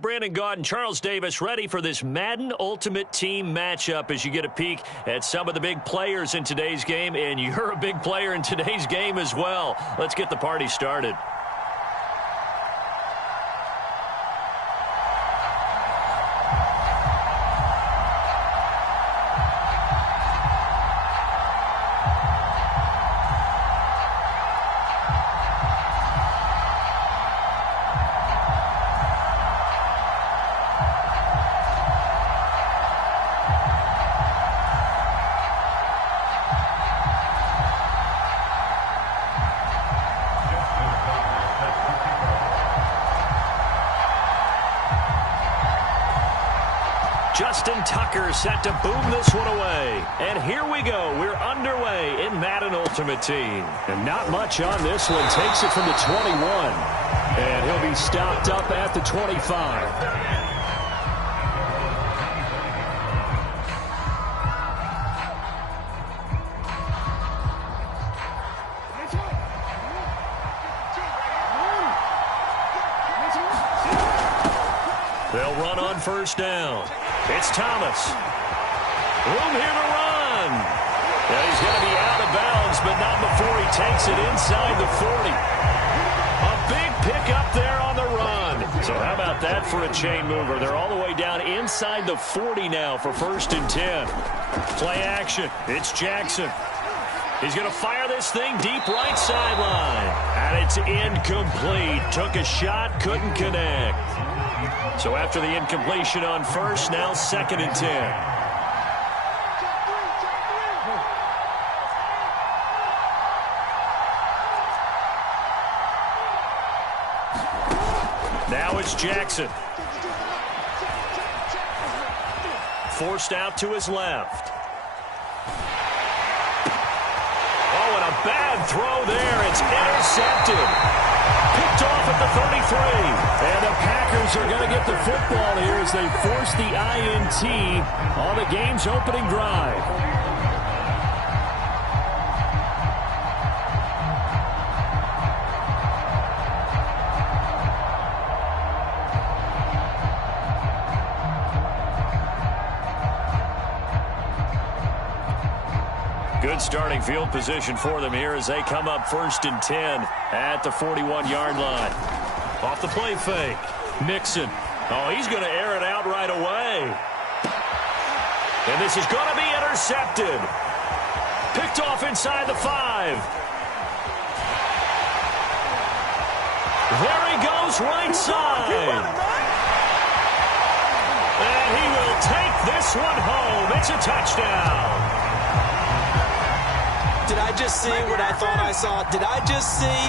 Brandon Gaud and Charles Davis ready for this Madden Ultimate Team matchup as you get a peek at some of the big players in today's game, and you're a big player in today's game as well. Let's get the party started. Justin Tucker set to boom this one away. And here we go. We're underway in Madden Ultimate Team. And not much on this one. Takes it from the 21. And he'll be stopped up at the 25. They'll run on first down. It's Thomas. Room here to run. Yeah, he's going to be out of bounds, but not before he takes it inside the 40. A big pickup there on the run. So how about that for a chain mover? They're all the way down inside the 40 now for 1st and 10. Play action. It's Jackson. He's going to fire this thing deep right sideline. And it's incomplete. Took a shot, couldn't connect. So after the incompletion on first, now 2nd and 10. Now it's Jackson. Forced out to his left. Oh, and a bad throw there. It's intercepted. Picked off at the 33. And the Packers are going to get the football here as they force the INT on the game's opening drive. Good starting field position for them here as they come up 1st and 10 at the 41-yard line. Off the play fake. Mixon. Oh, he's going to air it out right away. And this is going to be intercepted. Picked off inside the 5. There he goes right side. And he will take this one home. It's a touchdown. Did I just see what I thought I saw? Did I just see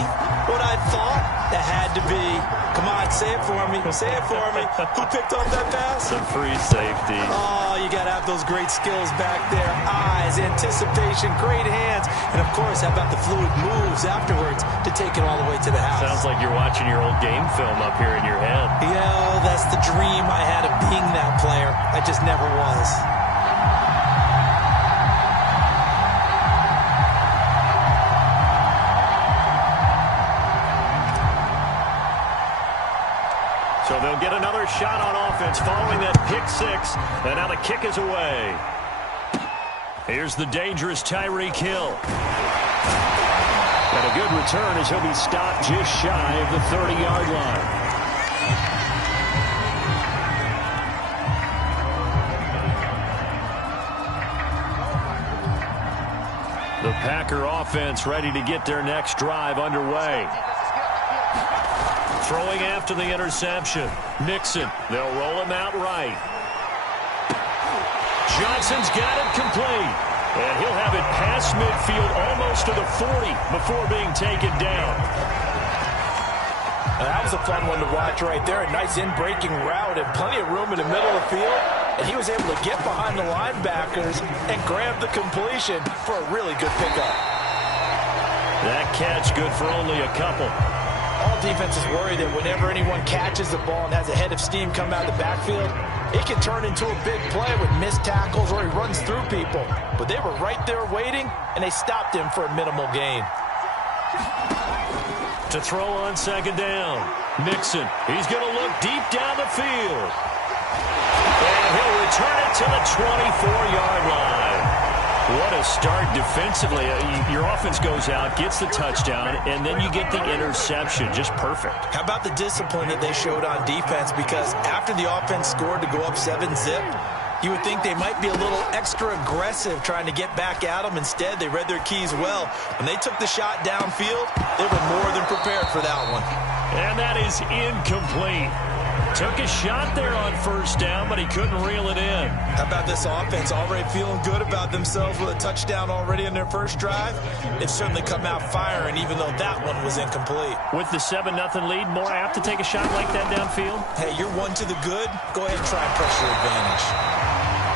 what I thought? That had to be. Come on, say it for me. Say it for me. Who picked off that pass? Some free safety. Oh, you got to have those great skills back there. Eyes, anticipation, great hands. And, of course, how about the fluid moves afterwards to take it all the way to the house? Sounds like you're watching your old game film up here in your head. Yeah, that's the dream I had of being that player. I just never was. So they'll get another shot on offense following that pick 6. And now the kick is away. Here's the dangerous Tyreek Hill. And a good return as he'll be stopped just shy of the 30-yard line. The Packer offense ready to get their next drive underway. Throwing after the interception. Mixon. They'll roll him out right. Johnson's got it complete. And he'll have it past midfield almost to the 40 before being taken down. That was a fun one to watch right there. A nice in-breaking route and plenty of room in the middle of the field. And he was able to get behind the linebackers and grab the completion for a really good pickup. That catch good for only a couple. All defenses worry that whenever anyone catches the ball and has a head of steam come out of the backfield, it can turn into a big play with missed tackles or he runs through people. But they were right there waiting, and they stopped him for a minimal gain. To throw on second down. Mixon. He's going to look deep down the field. And he'll return it to the 24-yard line. What a start defensively. Your offense goes out, gets the touchdown, and then you get the interception. Just perfect. How about the discipline that they showed on defense? Because after the offense scored to go up 7-zip, you would think they might be a little extra aggressive trying to get back at them. Instead, they read their keys well. When they took the shot downfield, they were more than prepared for that one. And that is incomplete. Took a shot there on first down, but he couldn't reel it in. How about this offense already feeling good about themselves with a touchdown already in their first drive? They've certainly come out firing, even though that one was incomplete. With the 7-0 lead, more apt to take a shot like that downfield? Hey, you're one to the good. Go ahead and try and press your advantage.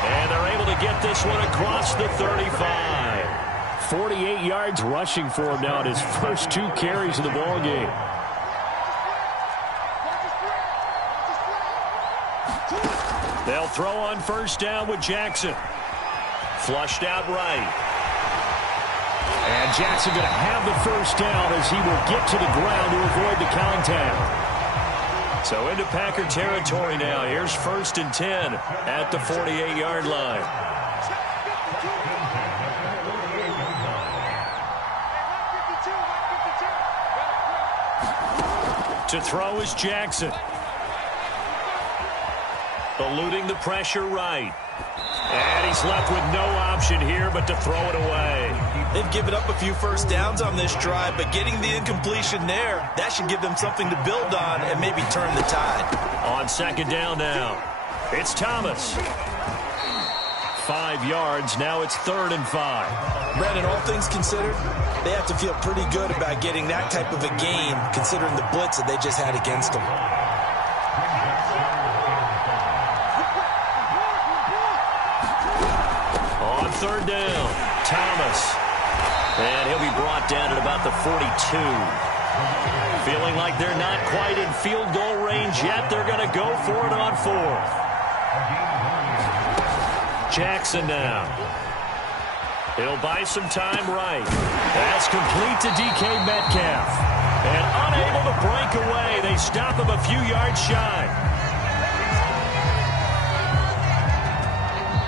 And they're able to get this one across the 35. 48 yards rushing for him now in his first 2 carries of the ball game. They'll throw on first down with Jackson. Flushed out right. And Jackson going to have the first down as he will get to the ground to avoid the contact. So into Packer territory now. Here's 1st and 10 at the 48-yard line. To throw is Jackson. Eluding the pressure right. And he's left with no option here but to throw it away. They've given up a few first downs on this drive, but getting the incompletion there, that should give them something to build on and maybe turn the tide. On second down now, it's Thomas. 5 yards, now it's 3rd and 5. Brandon, all things considered, they have to feel pretty good about getting that type of a gain, considering the blitz that they just had against them. On 3rd down, Thomas. And he'll be brought down at about the 42. Feeling like they're not quite in field goal range yet. They're going to go for it on 4th. Jackson now. He'll buy some time right. That's complete to DK Metcalf. And unable to break away. They stop him a few yards shy.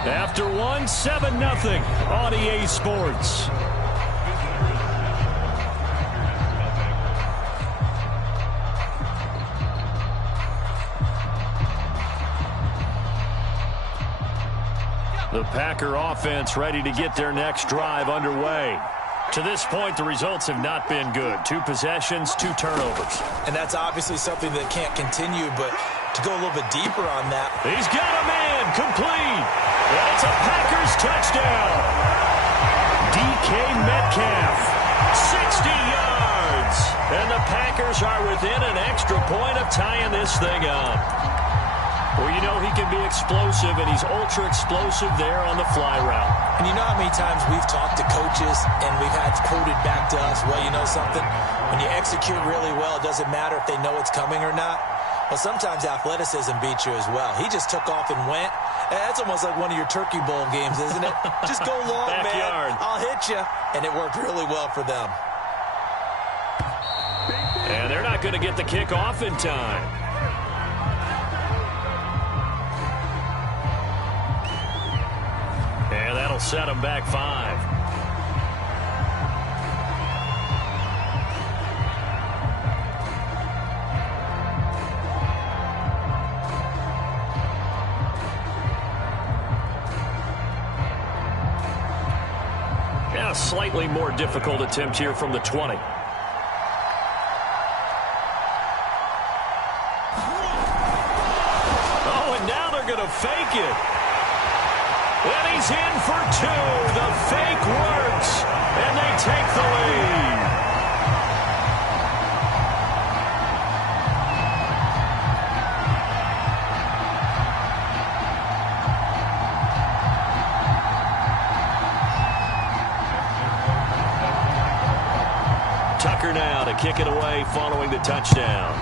After 7-0 on EA Sports. The Packer offense ready to get their next drive underway. To this point, the results have not been good. 2 possessions, 2 turnovers. And that's obviously something that can't continue, but to go a little bit deeper on that. He's got a man, complete. And it's a Packers touchdown. DK Metcalf, 60 yards. And the Packers are within an extra point of tying this thing up. Well, you know he can be explosive, and he's ultra-explosive there on the fly route. And you know how many times we've talked to coaches, and we've had quoted back to us, well, you know something? When you execute really well, it doesn't matter if they know it's coming or not. Well, sometimes athleticism beats you as well. He just took off and went. That's almost like one of your Turkey Bowl games, isn't it? Just go long, Backyard. man. I'll hit you. And it worked really well for them. And they're not going to get the kick off in time. And that'll set them back 5. A slightly more difficult attempt here from the 20. Oh, and now they're going to fake it. And he's in for 2. The fake works, and they take the lead. Tucker now to kick it away following the touchdown.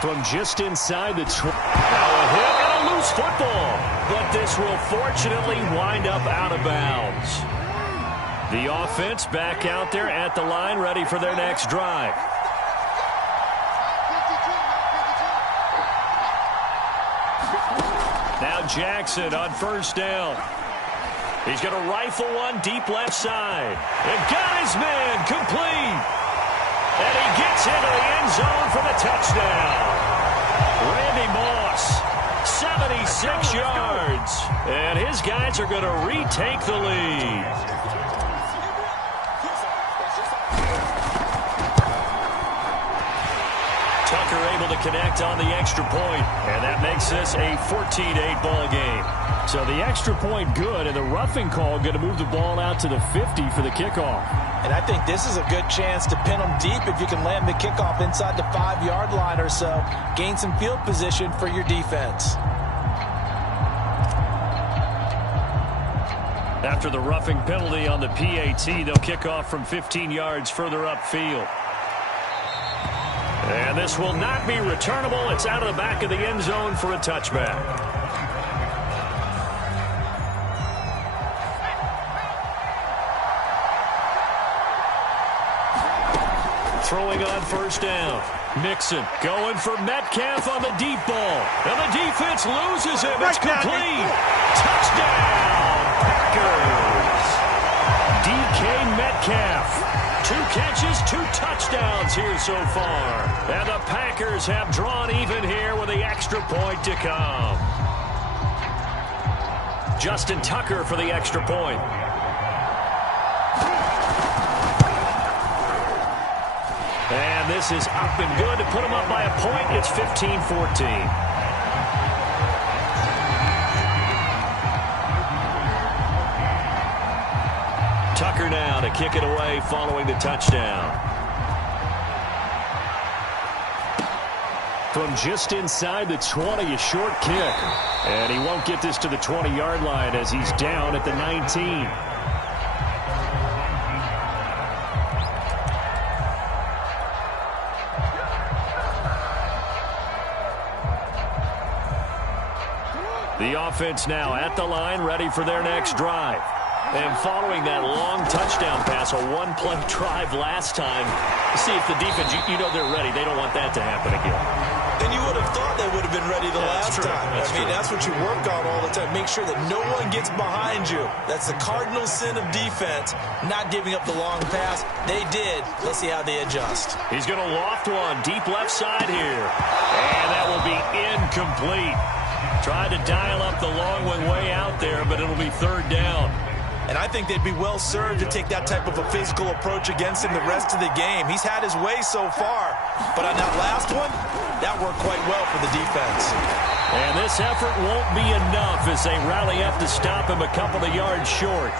From just inside the now a hit and a loose football. But this will fortunately wind up out of bounds. The offense back out there at the line, ready for their next drive. Now Jackson on first down. He's going to rifle one deep left side. And got his man complete. And he gets into the end zone for the touchdown. Randy Moss, 76 yards. And his guys are going to retake the lead. Tucker able to connect on the extra point, and that makes this a 14-8 ball game. So the extra point good, and the roughing call going to move the ball out to the 50 for the kickoff. And I think this is a good chance to pin them deep if you can land the kickoff inside the 5-yard line or so. Gain some field position for your defense. After the roughing penalty on the PAT, they'll kick off from 15 yards further upfield. And this will not be returnable. It's out of the back of the end zone for a touchback. Throwing on first down. Mixon going for Metcalf on the deep ball. And the defense loses him. It's complete. Touchdown, Packers. DK Metcalf. 2 catches, 2 touchdowns here so far. And the Packers have drawn even here with the extra point to come. Justin Tucker for the extra point. And this is up and good to put them up by a point. It's 15-14. Tucker now to kick it away following the touchdown. From just inside the 20, a short kick. And he won't get this to the 20-yard line as he's down at the 19. The offense now at the line, ready for their next drive. And following that long touchdown pass, a one-play drive last time, see if the defense, you know they're ready. They don't want that to happen again. And you would have thought they would have been ready the last time. That's what you work on all the time. Make sure that no one gets behind you. That's the cardinal sin of defense, not giving up the long pass. They did. Let's see how they adjust. He's going to loft one deep left side here. And that will be incomplete. Tried to dial up the long one way out there, but it'll be third down. And I think they'd be well served to take that type of a physical approach against him the rest of the game. He's had his way so far, but on that last one, that worked quite well for the defense. And this effort won't be enough as they rally up to stop him a couple of yards short.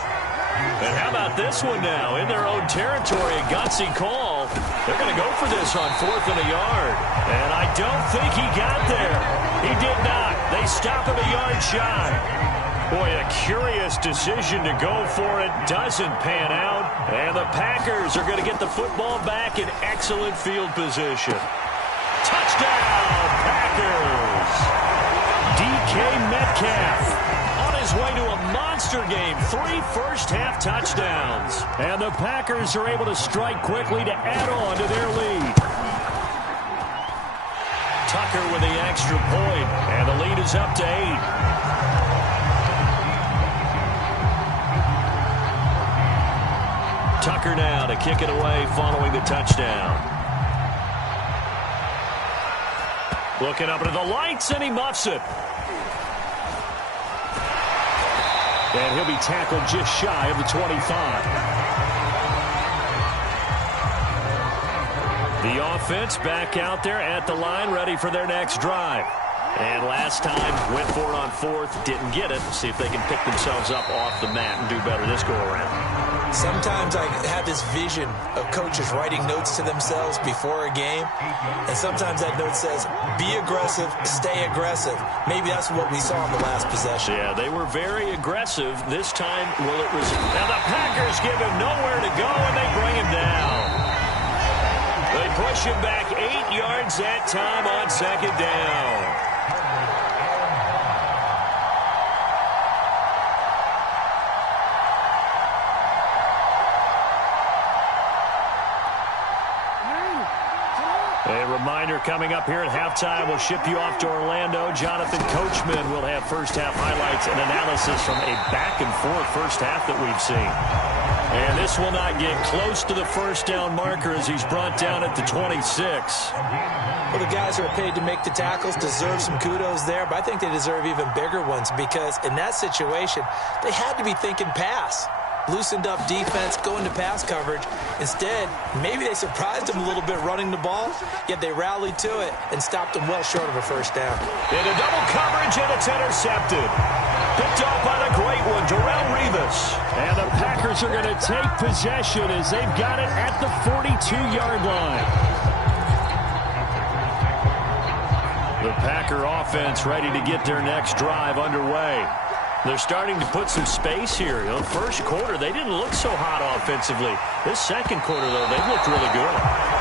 And how about this one now? In their own territory, a gutsy call. They're going to go for this on 4th and a yard. And I don't think he got there. He did not. They stop him a yard shy. Boy, a curious decision to go for it. Doesn't pan out. And the Packers are going to get the football back in excellent field position. Touchdown, Packers! DK Metcalf on his way to a monster game. 3 first-half touchdowns. And the Packers are able to strike quickly to add on to their lead. Tucker with the extra point. And the lead is up to 8. Tucker now to kick it away following the touchdown. Looking up into the lights, and he muffs it. And he'll be tackled just shy of the 25. The offense back out there at the line, ready for their next drive. And last time, went for it on 4th, didn't get it. See if they can pick themselves up off the mat and do better this go-around. Sometimes I have this vision of coaches writing notes to themselves before a game, and sometimes that note says, be aggressive, stay aggressive. Maybe that's what we saw in the last possession. Yeah, they were very aggressive this time. Well, it was. Now the Packers give him nowhere to go, and they bring him down. They push him back 8 yards that time on 2nd down. reminder, coming up here at halftime, we'll ship you off to Orlando. Jonathan Coachman will have first-half highlights and analysis from a back-and-forth first half that we've seen. And this will not get close to the first down marker as he's brought down at the 26. Well, the guys who are paid to make the tackles deserve some kudos there, but I think they deserve even bigger ones because in that situation, they had to be thinking pass. Loosened up defense, going to pass coverage. Instead, maybe they surprised them a little bit running the ball, yet they rallied to it and stopped them well short of a first down. Into double coverage, and it's intercepted. Picked off by the great one, Darrelle Revis. And the Packers are going to take possession as they've got it at the 42-yard line. The Packer offense ready to get their next drive underway. They're starting to put some space here. You know, first quarter, they didn't look so hot offensively. This second quarter, though, they've looked really good.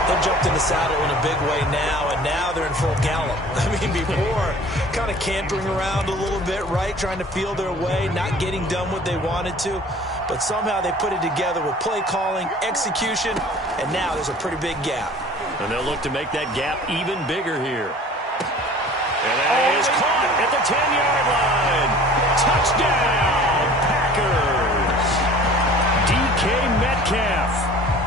They've jumped in the saddle in a big way now, and now they're in full gallop. I mean, before, kind of cantering around a little bit, right, trying to feel their way, not getting done what they wanted to. But somehow they put it together with play calling, execution, and now there's a pretty big gap. And they'll look to make that gap even bigger here. And that is caught at the 10-yard line. Touchdown, Packers. DK Metcalf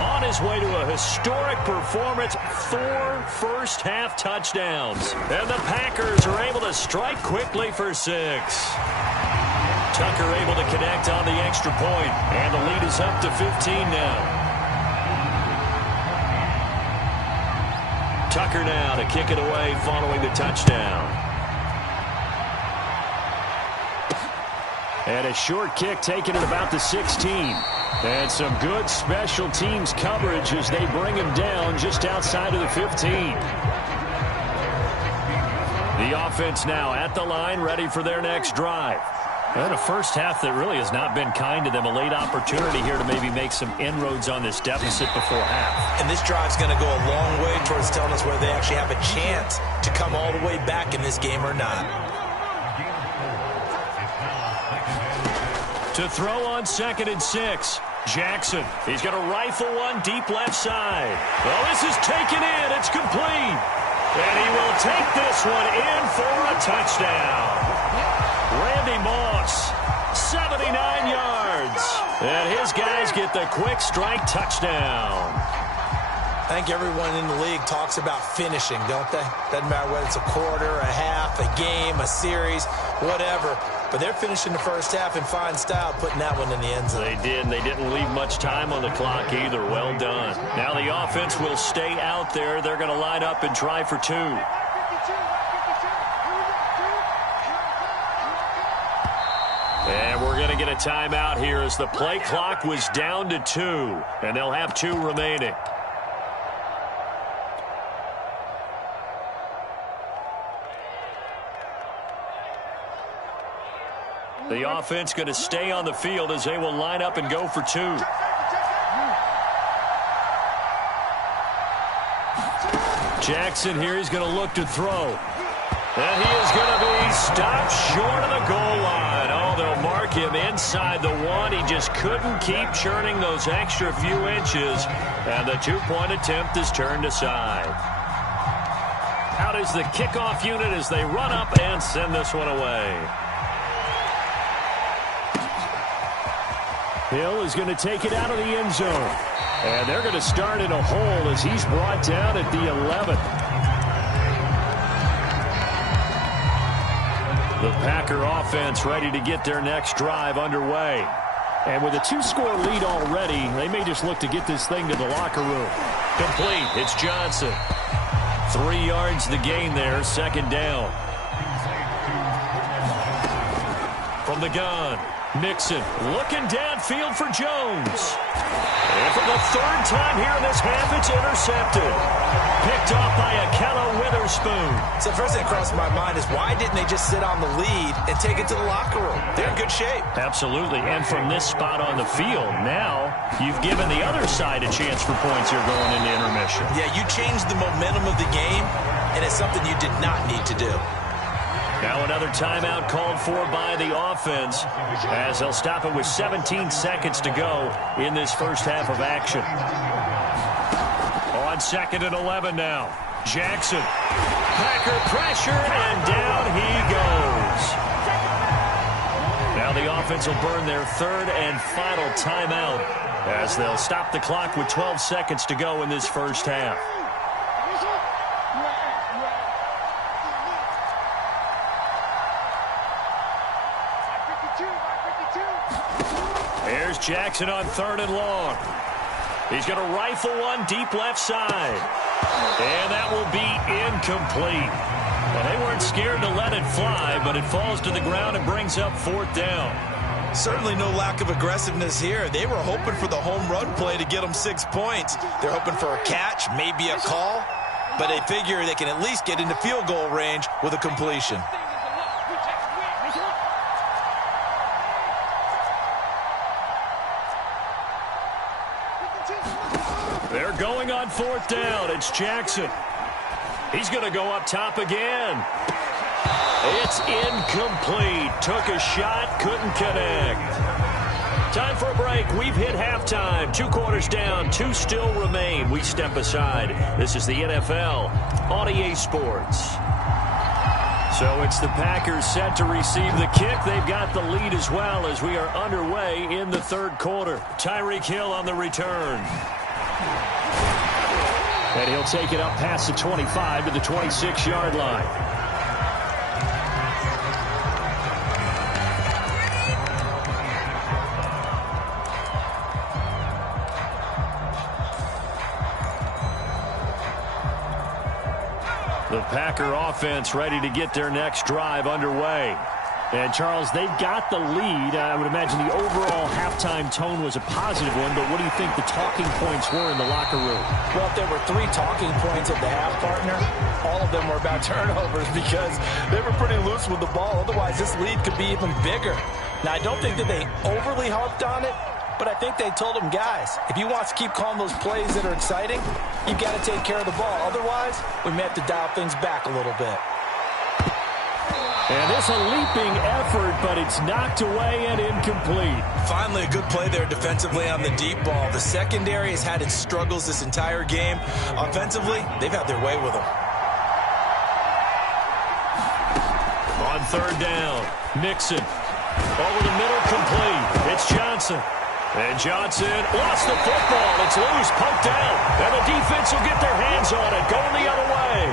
on his way to a historic performance, 4 first-half touchdowns. And the Packers are able to strike quickly for 6. Tucker able to connect on the extra point, and the lead is up to 15 now. Tucker now to kick it away following the touchdown. And a short kick taken at about the 16. And some good special teams coverage as they bring him down just outside of the 15. The offense now at the line, ready for their next drive. And a first half that really has not been kind to them. A late opportunity here to maybe make some inroads on this deficit before half. And this drive's going to go a long way towards telling us whether they actually have a chance to come all the way back in this game or not. To throw on 2nd and 6. Jackson. He's going to rifle one deep left side. Well, this is taken in. It's complete. And he will take this one in for a touchdown. Randy Moss, 79 yards. And his guys get the quick strike touchdown. I think everyone in the league talks about finishing, don't they? Doesn't matter whether it's a quarter, a half, a game, a series, whatever. But they're finishing the first half in fine style, putting that one in the end zone. They did, and they didn't leave much time on the clock either. Well done. Now the offense will stay out there. They're going to line up and try for 2. And we're going to get a timeout here as the play clock was down to 2, and they'll have 2 remaining. The offense going to stay on the field as they will line up and go for 2. Jackson here, he's going to look to throw. And he is going to be stopped short of the goal line. Oh, they'll mark him inside the 1. He just couldn't keep churning those extra few inches. And the 2-point attempt is turned aside. Out is the kickoff unit as they run up and send this one away. Hill is going to take it out of the end zone. And they're going to start in a hole as he's brought down at the 11th. The Packer offense ready to get their next drive underway. And with a 2-score lead already, they may just look to get this thing to the locker room. Complete. It's Johnson. 3 yards the gain there, 2nd down. From the gun, Mixon looking downfield for Jones. And for the 3rd time here in this half, it's intercepted. Picked off by Akello Witherspoon. So the first thing that crossed my mind is why didn't they just sit on the lead and take it to the locker room? They're in good shape. Absolutely. And from this spot on the field, now you've given the other side a chance for points here going into intermission. Yeah, you changed the momentum of the game, and it's something you did not need to do. Now another timeout called for by the offense as they'll stop it with 17 seconds to go in this first half of action. On 2nd and 11 now. Jackson. Packer pressure, and down he goes. Now the offense will burn their third and final timeout as they'll stop the clock with 12 seconds to go in this first half. Here's Jackson on 3rd and long. He's going to rifle one deep left side. And that will be incomplete. Well, they weren't scared to let it fly, but it falls to the ground and brings up 4th down. Certainly no lack of aggressiveness here. They were hoping for the home run play to get them 6 points. They're hoping for a catch, maybe a call, but they figure they can at least get into field goal range with a completion. They're going on 4th down. It's Jackson. He's going to go up top again. It's incomplete. Took a shot, couldn't connect. Time for a break. We've hit halftime. 2 quarters down, 2 still remain. We step aside. This is the NFL on EA Sports. So it's the Packers set to receive the kick. They've got the lead as well as we are underway in the 3rd quarter. Tyreek Hill on the return. And he'll take it up past the 25 to the 26-yard line. The Packer offense ready to get their next drive underway. And, Charles, they've got the lead. I would imagine the overall halftime tone was a positive one, but what do you think the talking points were in the locker room? Well, if there were 3 talking points at the half, partner, all of them were about turnovers because they were pretty loose with the ball. Otherwise, this lead could be even bigger. Now, I don't think that they overly harped on it, but I think they told them, guys, if you want to keep calling those plays that are exciting, you've got to take care of the ball. Otherwise, we may have to dial things back a little bit. And it's a leaping effort, but it's knocked away and incomplete. Finally, a good play there defensively on the deep ball. The secondary has had its struggles this entire game. Offensively, they've had their way with them. On 3rd down, Mixon. Over the middle, complete. It's Johnson. And Johnson lost the football. It's loose, poked out. And the defense will get their hands on it, going the other way.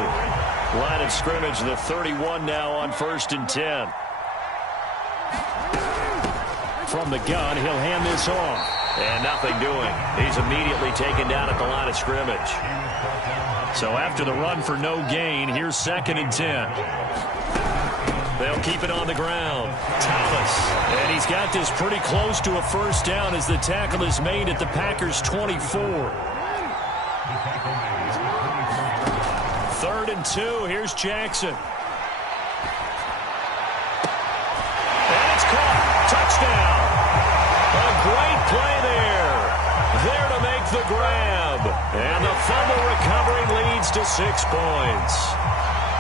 Line of scrimmage, the 31 now on 1st and 10. From the gun, he'll hand this off. And nothing doing. He's immediately taken down at the line of scrimmage. So after the run for no gain, here's 2nd and 10. They'll keep it on the ground. Thomas. And he's got this pretty close to a 1st down as the tackle is made at the Packers' 24. 3rd and 2. Here's Jackson. And it's caught. Touchdown. A great play there. There to make the grab. And the fumble recovery leads to 6 points.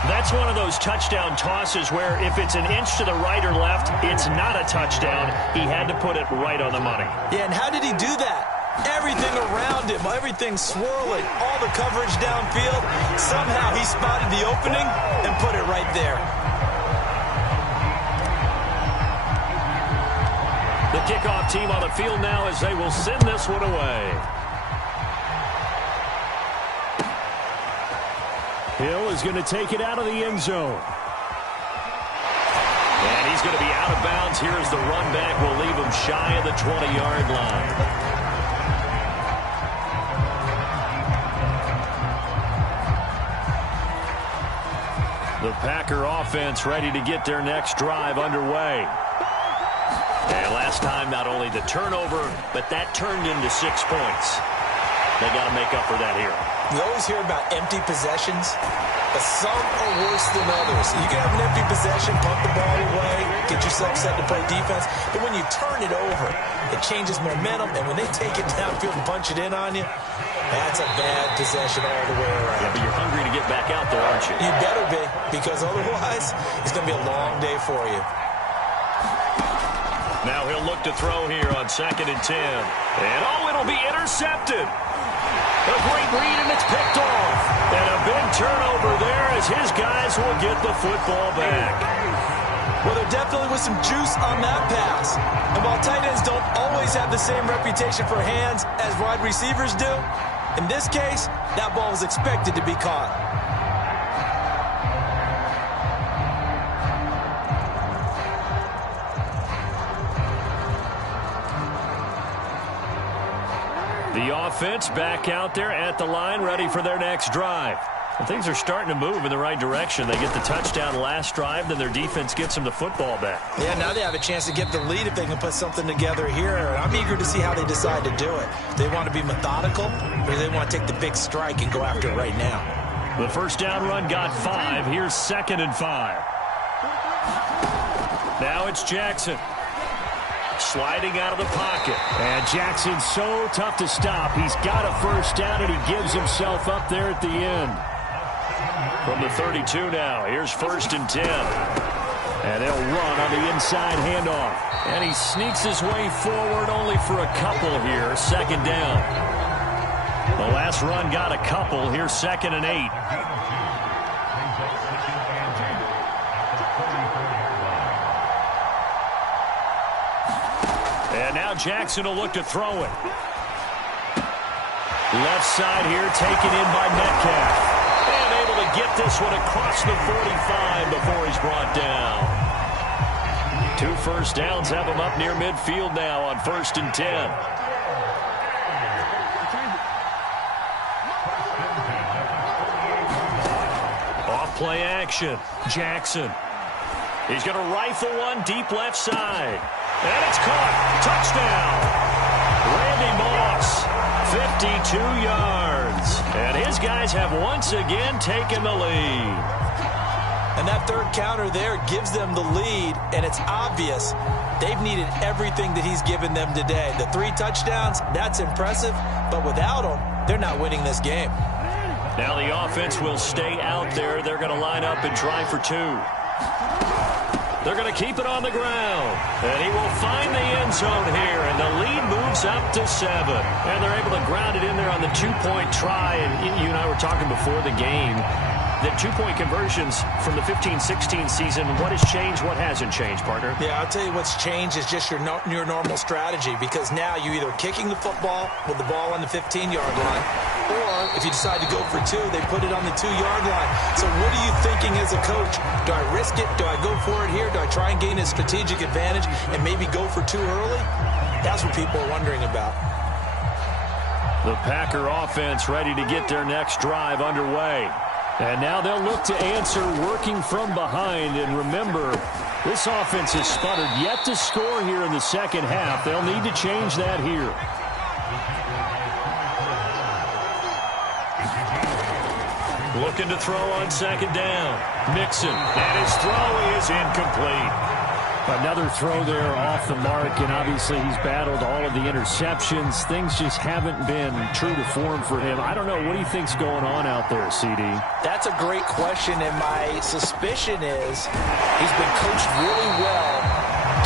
That's one of those touchdown tosses where if it's an inch to the right or left, it's not a touchdown. He had to put it right on the money. Yeah, and how did he do that? Everything around him, everything swirling, all the coverage downfield. Somehow he spotted the opening and put it right there. The kickoff team on the field now as they will send this one away. Hill is going to take it out of the end zone. And he's going to be out of bounds here as the run back will leave him shy of the 20-yard line. The Packer offense ready to get their next drive underway. And last time, not only the turnover, but that turned into 6 points. They got to make up for that here. We always hear about empty possessions, but some are worse than others. You can have an empty possession, pump the ball away, get yourself set to play defense, but when you turn it over, it changes momentum, and when they take it downfield and punch it in on you, that's a bad possession all the way around. Yeah, but you're hungry to get back out there, aren't you? You better be, because otherwise, it's going to be a long day for you. Now he'll look to throw here on 2nd and 10. And, oh, it'll be intercepted. A great read, and it's picked off. And a big turnover there as his guys will get the football back. Well, there definitely was some juice on that pass. And while tight ends don't always have the same reputation for hands as wide receivers do, in this case, that ball was expected to be caught. The offense back out there at the line, ready for their next drive. And things are starting to move in the right direction. They get the touchdown last drive, then their defense gets them the football back. Yeah, now they have a chance to get the lead if they can put something together here. And I'm eager to see how they decide to do it. Do they want to be methodical, or do they want to take the big strike and go after it right now? The first down run got 5. Here's 2nd and 5. Now it's Jackson. Sliding out of the pocket. And Jackson's so tough to stop. He's got a first down, and he gives himself up there at the end. From the 32 now, here's 1st and 10. And they'll run on the inside handoff. And he sneaks his way forward only for a couple here. 2nd down. The last run got a couple. Here's 2nd and 8. And now Jackson will look to throw it. Left side here taken in by Metcalf. And able to get this one across the 45 before he's brought down. 2 first downs have him up near midfield now on 1st and 10. Off play action. Jackson. He's going to rifle one deep left side. And it's caught. Touchdown. Randy Moss, 52 yards. And his guys have once again taken the lead. And that third counter there gives them the lead, and it's obvious they've needed everything that he's given them today. The 3 touchdowns, that's impressive, but without him, they're not winning this game. Now the offense will stay out there. They're going to line up and try for 2. They're going to keep it on the ground. And he will find the end zone here. And the lead moves up to 7. And they're able to ground it in there on the 2-point try. And you and I were talking before the game. The 2-point conversions from the 15-16 season, what has changed, what hasn't changed, partner? Yeah, I'll tell you what's changed is just your normal strategy, because now you're either kicking the football with the ball on the 15-yard line, or if you decide to go for 2, they put it on the 2-yard line. So what are you thinking as a coach? Do I risk it? Do I go for it here? Do I try and gain a strategic advantage and maybe go for 2 early? That's what people are wondering about. The Packer offense ready to get their next drive underway. And now they'll look to answer working from behind. And remember, this offense has sputtered yet to score here in the second half. They'll need to change that here. Looking to throw on 2nd down. Mixon. And his throw is incomplete. Another throw there off the mark, and obviously he's battled all of the interceptions. Things just haven't been true to form for him. I don't know. What do you think's going on out there, CD? That's a great question, and my suspicion is he's been coached really well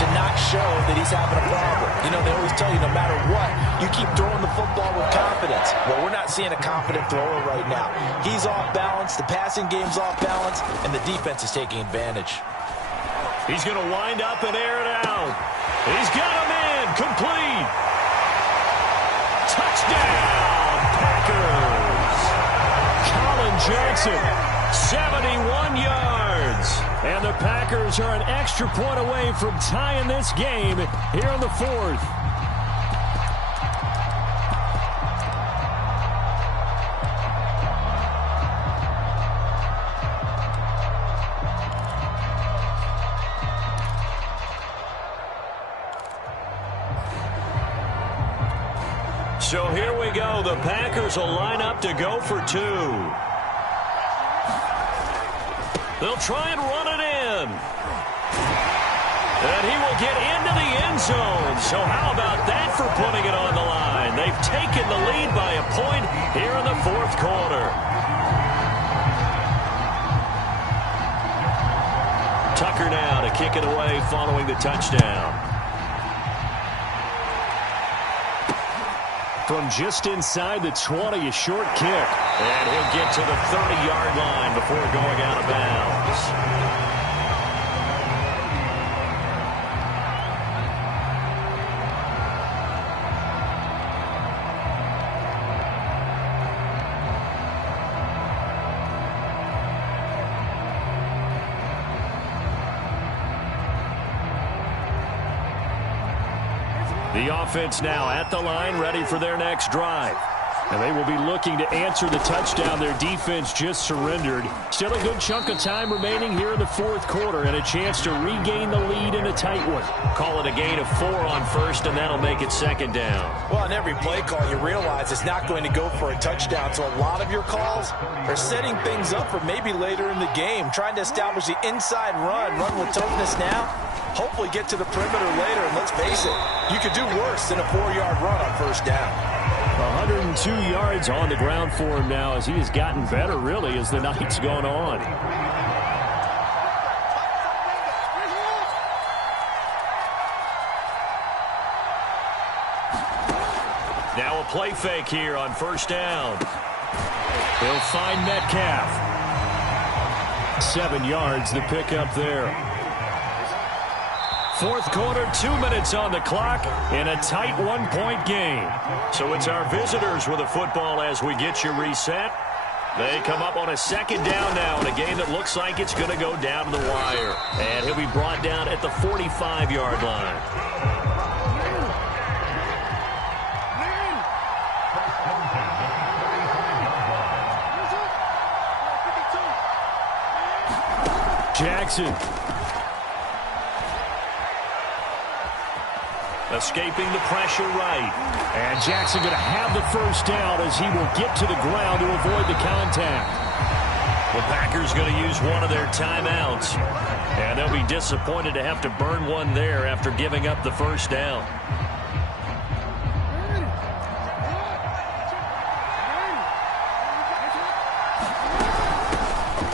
to not show that he's having a problem. You know, they always tell you no matter what, you keep throwing the football with confidence. Well, we're not seeing a confident thrower right now. He's off balance, the passing game's off balance, and the defense is taking advantage. He's going to wind up and air it out. He's got him in. Complete. Touchdown, Packers. Colin Johnson, 71 yards. And the Packers are an extra point away from tying this game here in the 4th. So here we go. The Packers will line up to go for 2. They'll try and run it in. And he will get into the end zone. So how about that for putting it on the line? They've taken the lead by a point here in the 4th quarter. Tucker now to kick it away following the touchdown. From just inside the 20, a short kick. And he'll get to the 30-yard line before going out of bounds. The offense now at the line, ready for their next drive. And they will be looking to answer the touchdown their defense just surrendered. Still a good chunk of time remaining here in the fourth quarter and a chance to regain the lead in a tight one. Call it a gain of 4 on first, and that'll make it second down. Well, on every play call, you realize it's not going to go for a touchdown. So a lot of your calls are setting things up for maybe later in the game, trying to establish the inside run with toughness now. Hopefully get to the perimeter later, and let's face it, you could do worse than a 4-yard run on first down. 102 yards on the ground for him now as he has gotten better, really, as the night's gone on. Now a play fake here on first down. He'll find Metcalf. 7 yards, the pickup there. Fourth quarter, 2 minutes on the clock in a tight 1-point game. So it's our visitors with the football as we get you reset. They come up on a second down now in a game that looks like it's going to go down to the wire. And he'll be brought down at the 45-yard line. Jackson. Escaping the pressure right. And Jackson going to have the first down as he will get to the ground to avoid the contact. The Packers going to use one of their timeouts. And they'll be disappointed to have to burn one there after giving up the first down.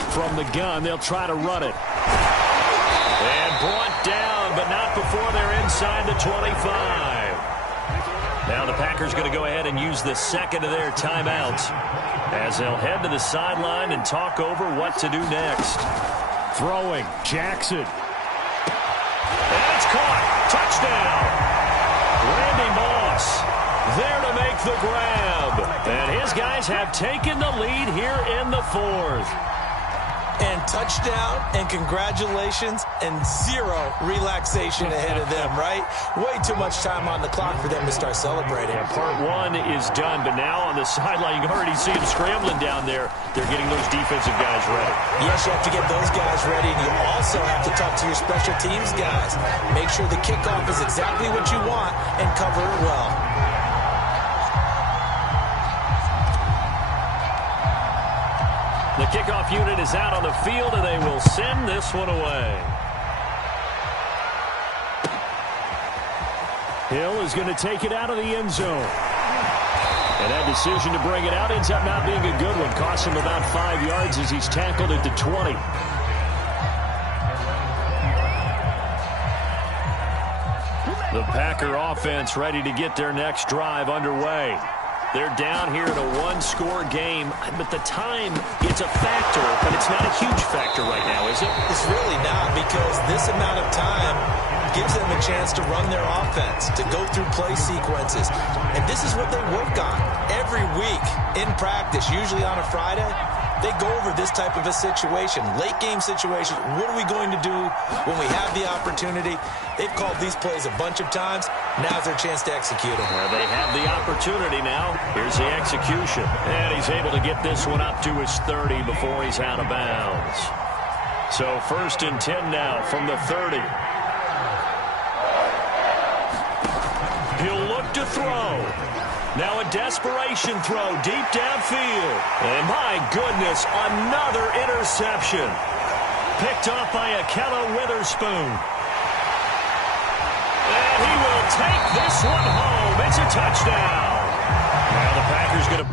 From the gun, they'll try to run it. And brought down, but not before they're inside the 25. Now the Packers going to go ahead and use the second of their timeouts as they'll head to the sideline and talk over what to do next. Throwing, Jackson. And it's caught. Touchdown. Randy Moss there to make the grab. And his guys have taken the lead here in the fourth. And touchdown, and congratulations, and zero relaxation ahead of them, right? Way too much time on the clock for them to start celebrating. Yeah, part one is done, but now on the sideline, you can already see them scrambling down there. They're getting those defensive guys ready. Yes, you have to get those guys ready, and you also have to talk to your special teams guys. Make sure the kickoff is exactly what you want and cover it well. The kickoff unit is out on the field, and they will send this one away. Hill is going to take it out of the end zone. And that decision to bring it out ends up not being a good one. Costs him about 5 yards as he's tackled at the 20. The Packer offense ready to get their next drive underway. They're down here in a one-score game, but the time, it's a factor, but it's not a huge factor right now, is it? It's really not, because this amount of time gives them a chance to run their offense, to go through play sequences. And this is what they work on every week in practice, usually on a Friday. They go over this type of a situation, late game situation. What are we going to do when we have the opportunity? They've called these plays a bunch of times. Now's their chance to execute them. Well, they have the opportunity now. Here's the execution. And he's able to get this one up to his 30 before he's out of bounds. So 1st and 10 now from the 30. He'll look to throw. Now a desperation throw deep downfield. And my goodness, another interception. Picked off by Akella Witherspoon. And he will take this one home. It's a touchdown. Now the Packers going to...